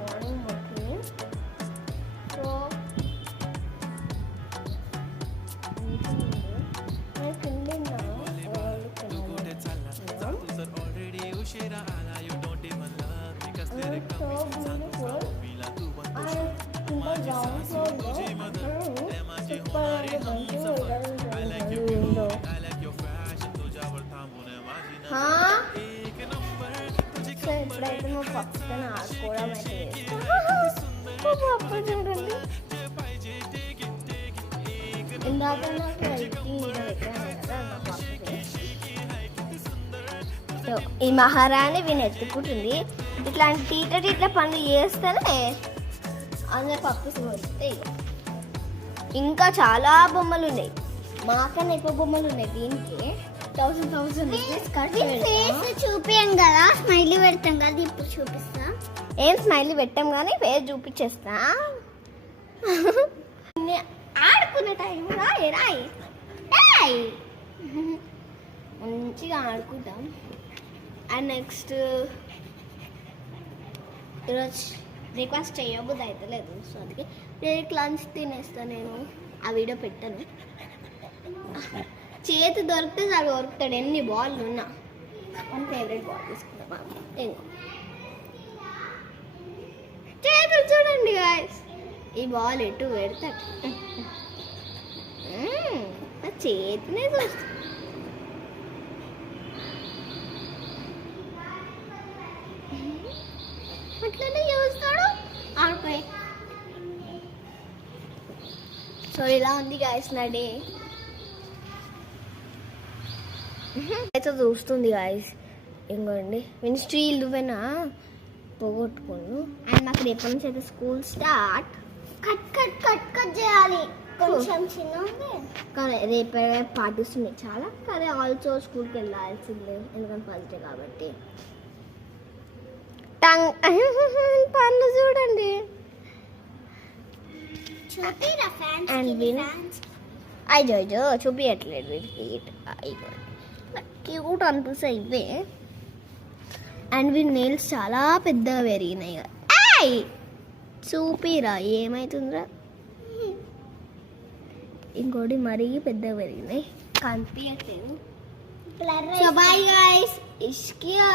Morning వచ్చింది. So నేను తింటున్నాను. ఇప్పుడైతే మా పక్కన ఆడుకోవడం అయితే చూడండి. ఇందాక సో ఈ మహారాణి వీని ఎత్తుకుంటుంది. ఇట్లాంటి టీటర్ ఇట్లా పనులు చేస్తేనే అందరు పప్పు వస్తాయి. ఇంకా చాలా బొమ్మలు ఉన్నాయి, మాకన్నా ఎక్కువ బొమ్మలు ఉన్నాయి. దీనికి 1000 రూపీస్ చూపియం కదా, స్మైలీ పెడతాం కదా. ఇప్పుడు చూపిస్తా. ఏం స్మైలీ పెట్టాం కానీ ఫేస్ చూపించేస్తా. ఆడుకునే టైం రాయి మంచిగా ఆడుకుంటాం. అండ్ నెక్స్ట్ ఈరోజు బ్రేక్ఫాస్ట్ చేయబుద్ది అయితే లేదు, సో అందుకే డైరెక్ట్ లంచ్ తినేస్తాను. నేను ఆ వీడియో పెట్టాను. చేతి దొరికితే అవి దొరుకుతాడు. ఎన్ని బాల్ ఉన్నా మన ఫేవరెట్ బాల్ తీసుకున్నాం. చేతులు చూడండి గాయస్, ఈ బాల్ ఎటు పెడతాడు. నా చేతినే చూస్తా. అట్లనే చూస్తాడు ఆడిపోయి. సో ఇలా ఉంది గాయస్ నా డే. అయితే చూస్తుంది గాయస్. ఇంకోండి నేను స్టీల్ దువ్వెనా పోగొట్టుకోను. అండ్ మాకు రేపటి నుంచి అయితే స్కూల్ స్టార్ట్. కట్ చేయాలి కొంచెం చిన్న, కానీ రేపే పాటిస్తున్నాయి చాలా. కానీ ఆల్సో స్కూల్కి వెళ్ళాల్సిందే, ఎందుకంటే ఫస్ట్ డే కాబట్టి. పనులు చూడండి. అయ్యో చూపించట్లేదు. క్యూట్ అనిపిస్తాయి ఇవే. అండ్ వీ నెయిల్స్ చాలా పెద్దగా పెరిగినాయి. చూపిరా ఏమవుతుందిరా. ఇంకోటి మరీ పెద్దగా పెరిగినాయి, కనిపించట్లేదు. So bye guys. ఇష్కియా.